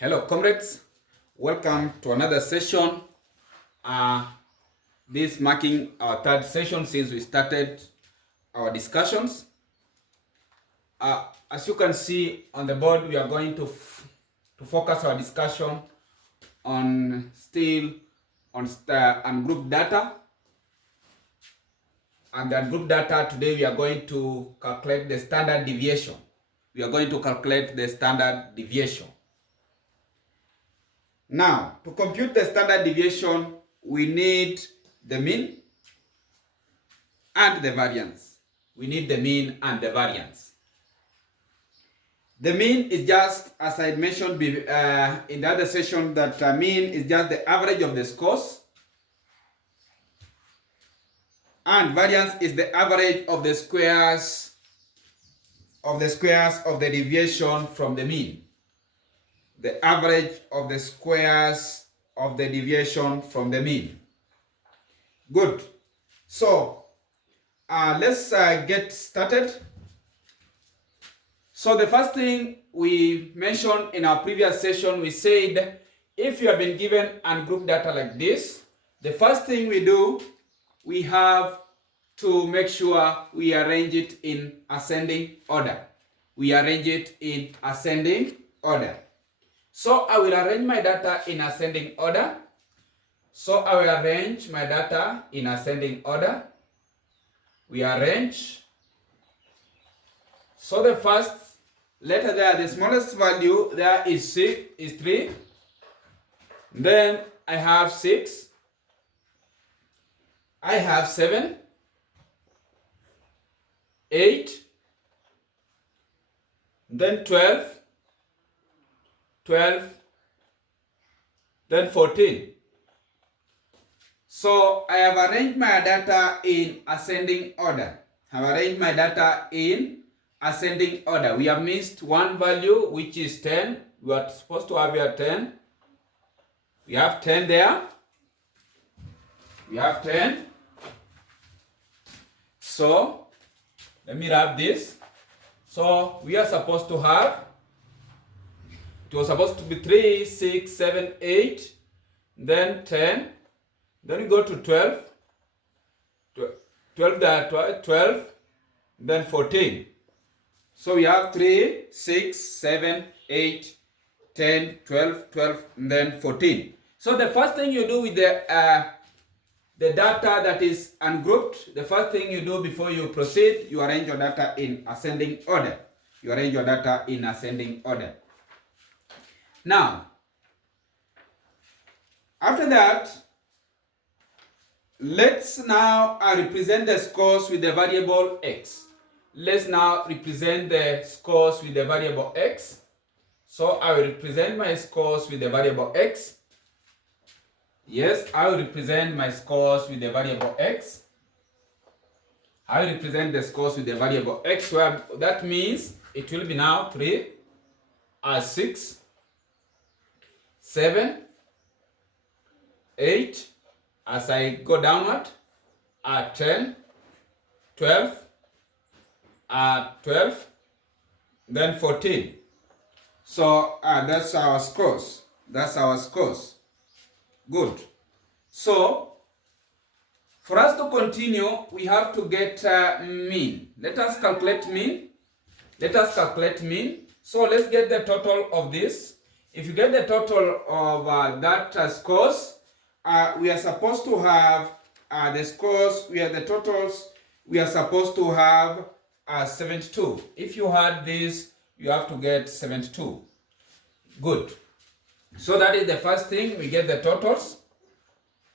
Hello comrades, welcome to another session. This marking our third session since we started our discussions. As you can see on the board, we are going to focus our discussion on ungrouped data. And the ungrouped data, today we are going to calculate the standard deviation. We are going to calculate the standard deviation. Now, to compute the standard deviation, we need the mean and the variance. We need the mean and the variance. The mean is just, as I mentioned in the other session, that mean is just the average of the scores. And variance is the average of the squares of the deviation from the mean. The average of the squares of the deviation from the mean. Good. So let's get started. So the first thing we mentioned in our previous session, we said if you have been given ungrouped data like this, the first thing we do, we have to make sure we arrange it in ascending order. We arrange it in ascending order. So I will arrange my data in ascending order. So I will arrange my data in ascending order. We arrange. So the first letter there, the smallest value there is 3. Then I have 6. I have 7, 8, then 12, then 14. So I have arranged my data in ascending order. I have arranged my data in ascending order. We have missed one value, which is 10. We are supposed to have here 10. We have 10 there. We have 10. So let me wrap this. So we are supposed to have, it was supposed to be 3, 6, 7, 8, then 10, then we go to 12, 12, then 14. So we have 3, 6, 7, 8, 10, 12, and then 14. So the first thing you do with the data that is ungrouped, the first thing you do before you proceed, you arrange your data in ascending order. You arrange your data in ascending order. Now, after that, let's now represent the scores with the variable x. Let's now represent the scores with the variable x. So I will represent my scores with the variable x. Yes, I will represent my scores with the variable x. I will represent the scores with the variable x, where that means it will be now 3, 6, 7, 8, as I go downward, 10, 12, 12, then 14. So that's our scores. That's our scores. Good. So for us to continue, we have to get mean. Let us calculate mean. Let us calculate mean. So let's get the total of this. If you get the total of that scores, we are supposed to have the scores, we have the totals, we are supposed to have 72. If you had this, you have to get 72. Good. So that is the first thing, we get the totals.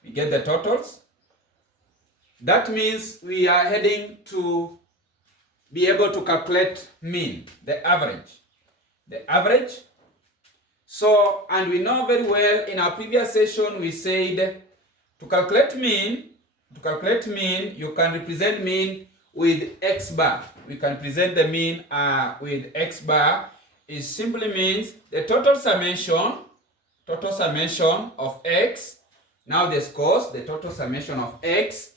We get the totals. That means we are heading to be able to calculate mean, the average. The average. So, and we know very well in our previous session we said to calculate mean, you can represent mean with x bar. We can present the mean with x bar. It simply means the total summation of x. Now the scores, the total summation of x,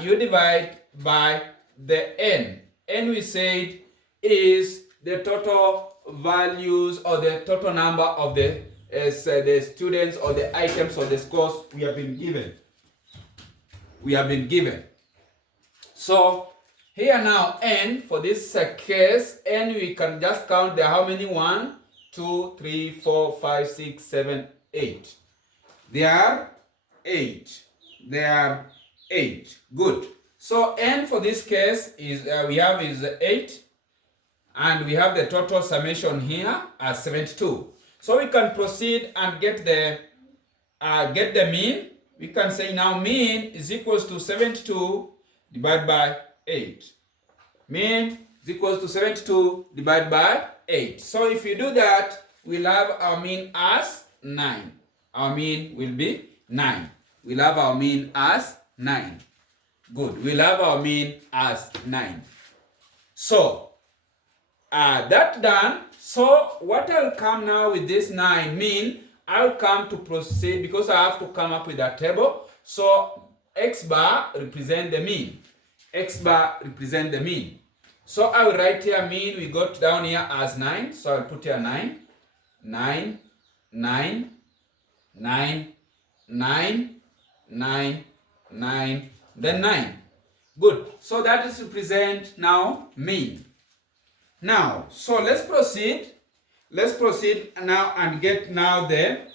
you divide by the n. N we said is the total values or the total number of the students or the items or the scores we have been given. So here now n, for this case, n we can just count there how many? 1, 2, 3, 4, 5, 6, 7, 8. There are 8. Good. So n for this case is we have is 8, and we have the total summation here as 72. So we can proceed and get the mean. We can say now mean is equals to 72 divided by 8. Mean is equals to 72 divided by 8. So if you do that, we'll have our mean as 9. Our mean will be 9. We'll have our mean as 9. Good. We'll have our mean as 9. So, that done. So, what I'll come now with this 9 mean, I'll come to proceed because I have to come up with a table. So, x bar represent the mean. X bar represent the mean. So, I will write here mean. We got down here as 9. So, I'll put here 9. 9, 9, 9, 9, 9, 9, then 9. Good. So that is represent now mean. Now, so let's proceed. Let's proceed now and get now the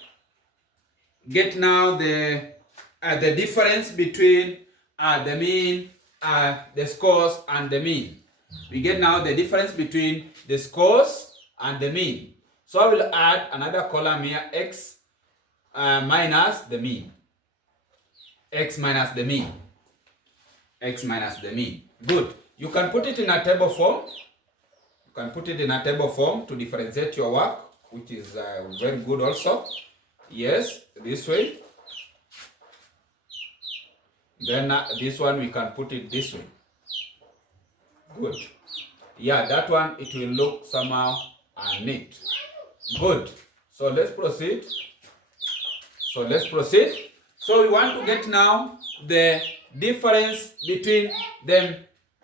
difference between the mean, the scores and the mean. We get now the difference between the scores and the mean. So I will add another column here, x minus the mean. X minus the mean. X minus the mean. Good. You can put it in a table form. You can put it in a table form to differentiate your work, which is very good also. Yes, this way. Then this one we can put it this way. Good. Yeah, that one it will look somehow neat. Good. So let's proceed. So we want to get now the difference between the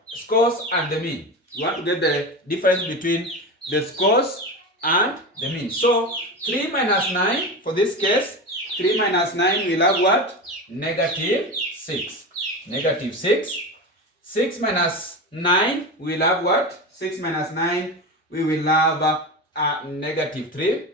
scores and the mean. We want to get the difference between the scores and the mean. So 3 minus 9, for this case, 3 minus 9 will have what? Negative 6. Negative 6. 6 minus 9 will have what? 6 minus 9 we will have negative 3.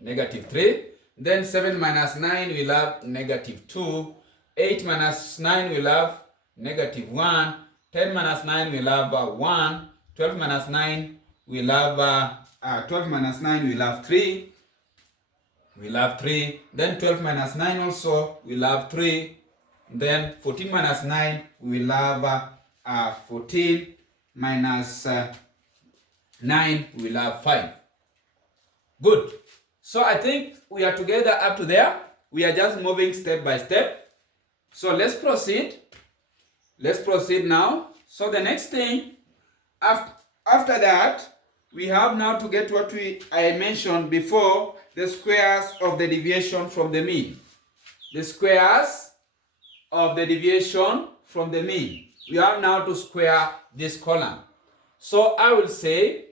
Negative 3. Then 7 minus 9 will have negative 2. 8 minus 9 will have negative 1. 10 minus 9 will have 1. 12 minus 9 will have 3. We'll have 3. Then 12 minus 9 also will have 3. Then 14 minus 9 will have 14 minus 9 will have 5. Good. So I think we are together up to there. We are just moving step by step. So let's proceed. Let's proceed now. So the next thing, after that, we have now to get what I mentioned before, the squares of the deviation from the mean. The squares of the deviation from the mean. We have now to square this column. So I will say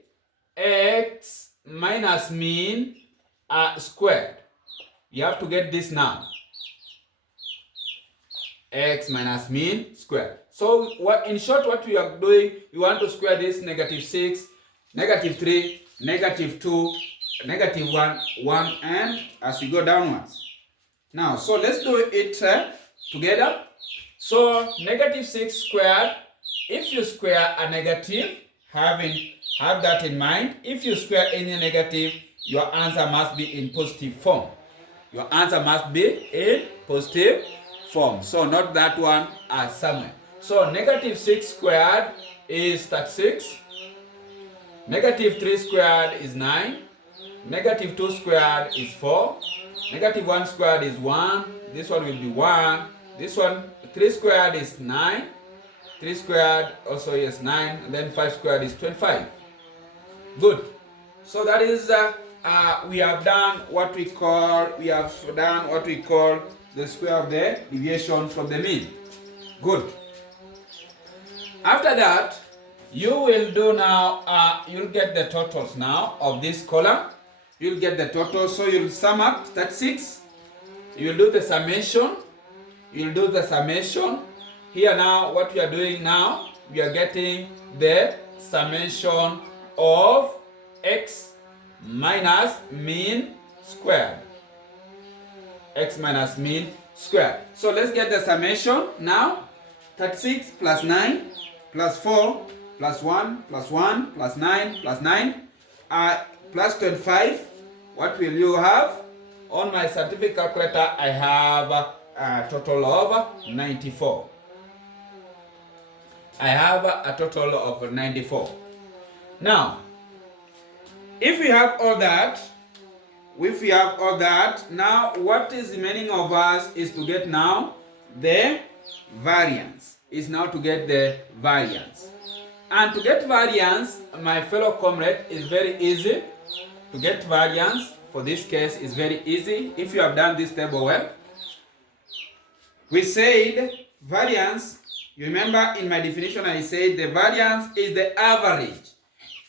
x minus mean squared. You have to get this now. X minus mean squared. So in short, what we are doing, we want to square this negative 6, negative 3, negative 2, negative 1, 1, and as we go downwards. Now, so let's do it together. So negative 6 squared, if you square a negative, have that in mind. If you square any negative, your answer must be in positive form. Your answer must be in positive form. So not that one somewhere. So negative 6 squared is 36. Negative 3 squared is 9. Negative 2 squared is 4. Negative 1 squared is 1. This one will be 1. This one, 3 squared is 9. 3 squared also is 9. And then 5 squared is 25. Good. So that is we have done what we call the square of the deviation from the mean. Good. After that, you will do now, you'll get the totals now of this column. You'll get the total, so you'll sum up statistics. You'll do the summation. You'll do the summation. Here now, what we are doing now, we are getting the summation of x minus mean squared. X minus mean squared. So let's get the summation now. 36 plus 9 plus 4 plus 1 plus 1 plus 9 plus 9 plus 25. What will you have? On my scientific calculator, I have a total of 94. I have a total of 94. Now, if we have all that, now what is remaining of us is to get now the variance. Is now to get the variance. And to get variance, my fellow comrade, is very easy. To get variance for this case is very easy if you have done this table well. We said variance, you remember in my definition I said the variance is the average.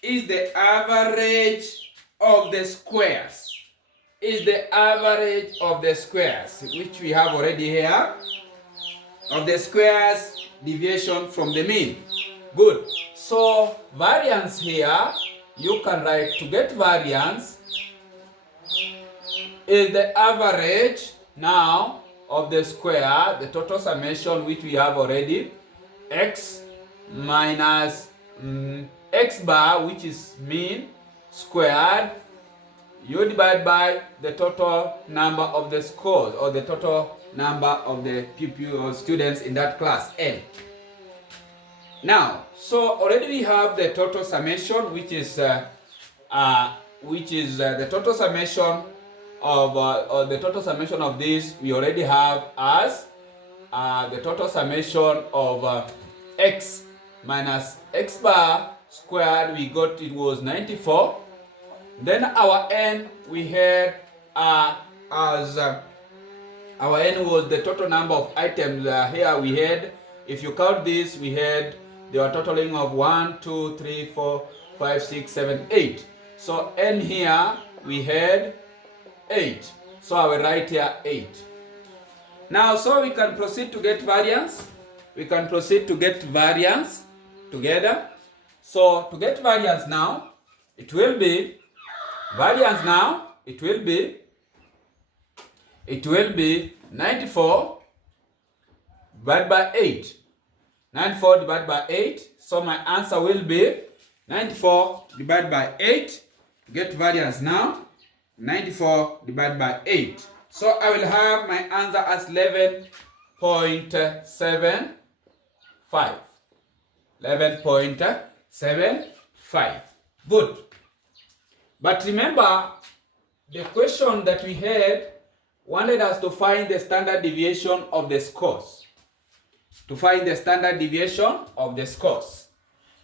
Is the average of the squares. Is the average of the squares, which we have already here. Of the squares deviation from the mean. Good. So variance here, you can write to get variance is the average now of the square, the total summation which we have already, x minus x bar, which is mean squared, you divide by the total number of the scores or the total number of the pupils or students in that class N. Now, so already we have the total summation, which is the total summation of or the total summation of this we already have as the total summation of x minus x bar squared. We got it was 94. Then our n we had as our n was the total number of items. Here we had, if you count this, we had they were totaling of 1, 2, 3, 4, 5, 6, 7, 8. So n here we had 8. So I will write here 8. Now, so we can proceed to get variance. We can proceed to get variance together. So to get variance now, it will be variance now. It will be 94 divided by 8. 94 divided by 8. So my answer will be 94 divided by 8. To get variance now, 94 divided by 8. So I will have my answer as 11.75. 11.75. Good. But remember, the question that we had wanted us to find the standard deviation of the scores. To find the standard deviation of the scores.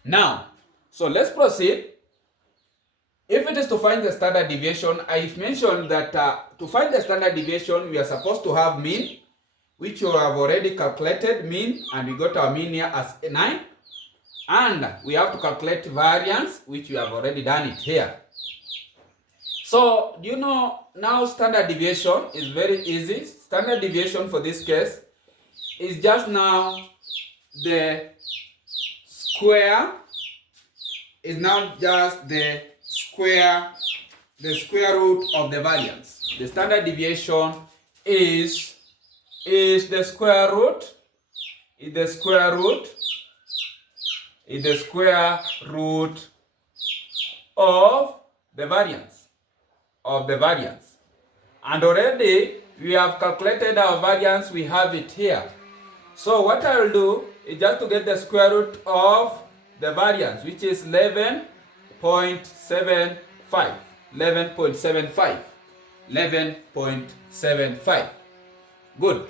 Now, so let's proceed. If it is to find the standard deviation, I've mentioned that to find the standard deviation, we are supposed to have mean, which you have already calculated mean, and we got our mean here as 9. And we have to calculate variance, which we have already done it here. So, you know, now standard deviation is very easy. Standard deviation for this case is just now the square, is now just the square root of the variance. The standard deviation is the square root, of the variance. And already we have calculated our variance, we have it here. So what I will do is just to get the square root of the variance, which is 11.75. 11.75. Good.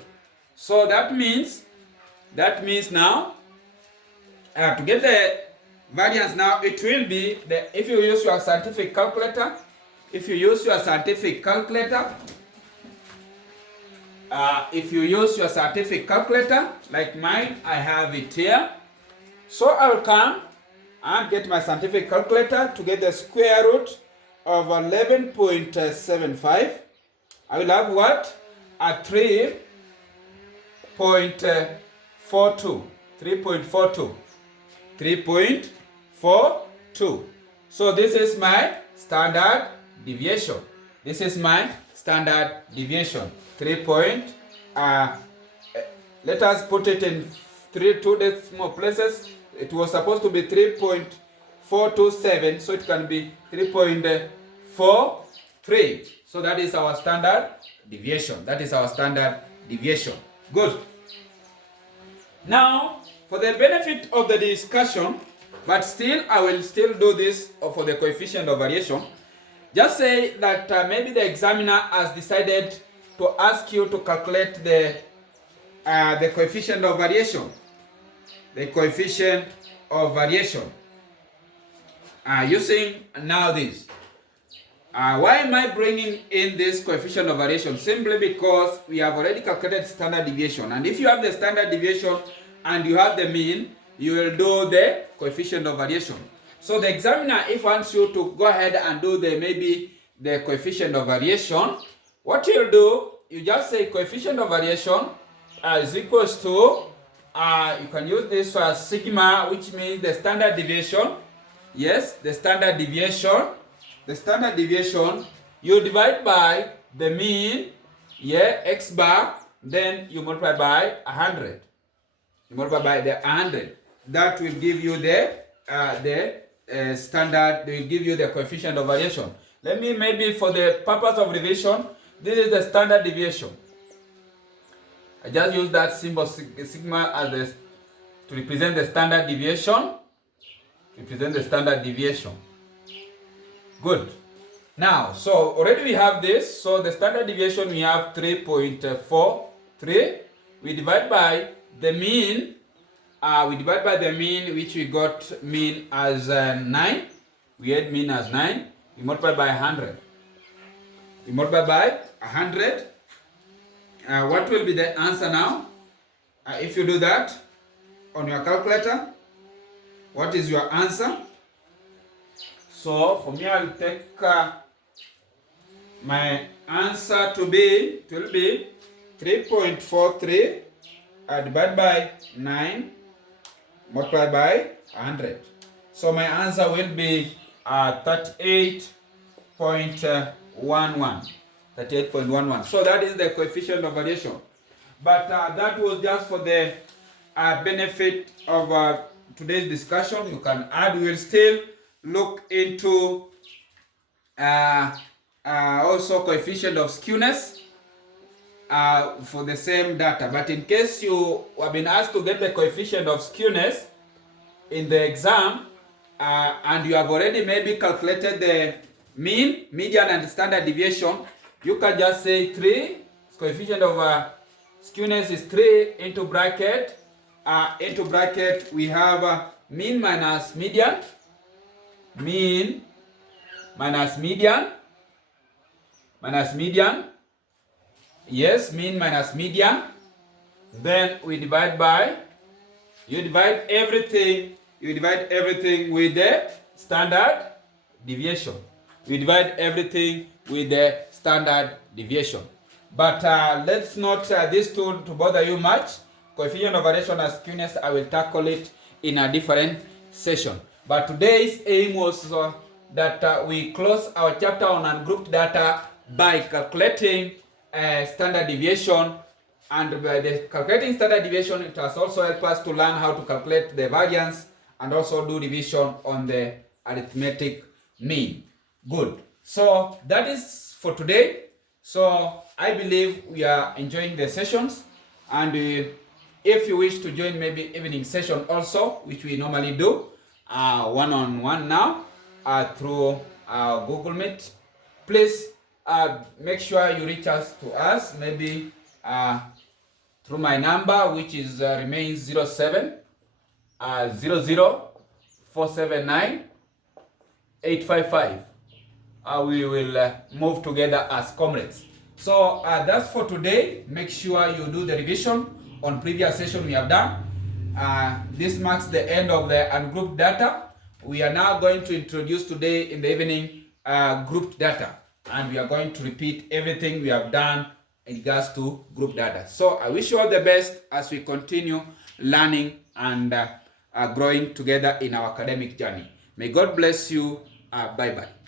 So that means now to get the variance now, it will be if you use your scientific calculator, like mine, I have it here. So I will come and get my scientific calculator to get the square root of 11.75. I will have what? A 3.42. 3.42. 3.42. So this is my standard deviation. This is my standard deviation. 3. Let us put it in two decimal places. It was supposed to be 3.427, so it can be 3.43. So that is our standard deviation. That is our standard deviation. Good. Now, for the benefit of the discussion, but still, I will still do this for the coefficient of variation. Just say that maybe the examiner has decided to ask you to calculate the coefficient of variation. The coefficient of variation. Using now this. Why am I bringing in this coefficient of variation? Simply because we have already calculated standard deviation. And if you have the standard deviation and you have the mean, you will do the coefficient of variation. So the examiner, if wants you to go ahead and do the coefficient of variation, what you'll do, you just say coefficient of variation is equals to, you can use this as sigma, which means the standard deviation. Yes, the standard deviation. The standard deviation, you divide by the mean, yeah, x bar, then you multiply by 100. You multiply by the 100. That will give you the standard, they will give you the coefficient of variation. Let me, maybe for the purpose of revision, this is the standard deviation. I just use that symbol sigma as to represent the standard deviation. Represent the standard deviation. Good. Now, so already we have this. So the standard deviation, we have 3.43. We divide by the mean. Which we got mean as 9. We had mean as 9. We multiply by 100. We multiply by 100. What will be the answer now? If you do that on your calculator, what is your answer? So for me, I will take my answer to be, it will be 3.43 divided by 9 multiplied by 100. So my answer will be 38.11. 38.11. So that is the coefficient of variation. But that was just for the benefit of today's discussion. You can add, we will still look into also coefficient of skewness for the same data. But in case you have been asked to get the coefficient of skewness in the exam, and you have already maybe calculated the mean, median, and standard deviation, you can just say 3. Coefficient of skewness is 3 into bracket. We have mean minus median. Mean minus median. Yes, mean minus median. Then we divide by, you divide everything with the standard deviation. We divide everything with the standard deviation. But let's not this to bother you much. Coefficient of variation and skewness, I will tackle it in a different session. But today's aim was that we close our chapter on ungrouped data by calculating standard deviation. And by the calculating standard deviation, it has also helped us to learn how to calculate the variance and also do division on the arithmetic mean. Good. So that is for today. So I believe we are enjoying the sessions, and if you wish to join maybe evening session also, which we normally do one-on-one now through Google Meet, please make sure you reach us maybe through my number, which is remains 07 00 479 855. We will move together as comrades. So that's for today. Make sure you do the revision on previous session we have done. This marks the end of the ungrouped data. we are now going to introduce today in the evening grouped data, and we are going to repeat everything we have done in regards to group data. So I wish you all the best as we continue learning and growing together in our academic journey. May God bless you. Bye-bye.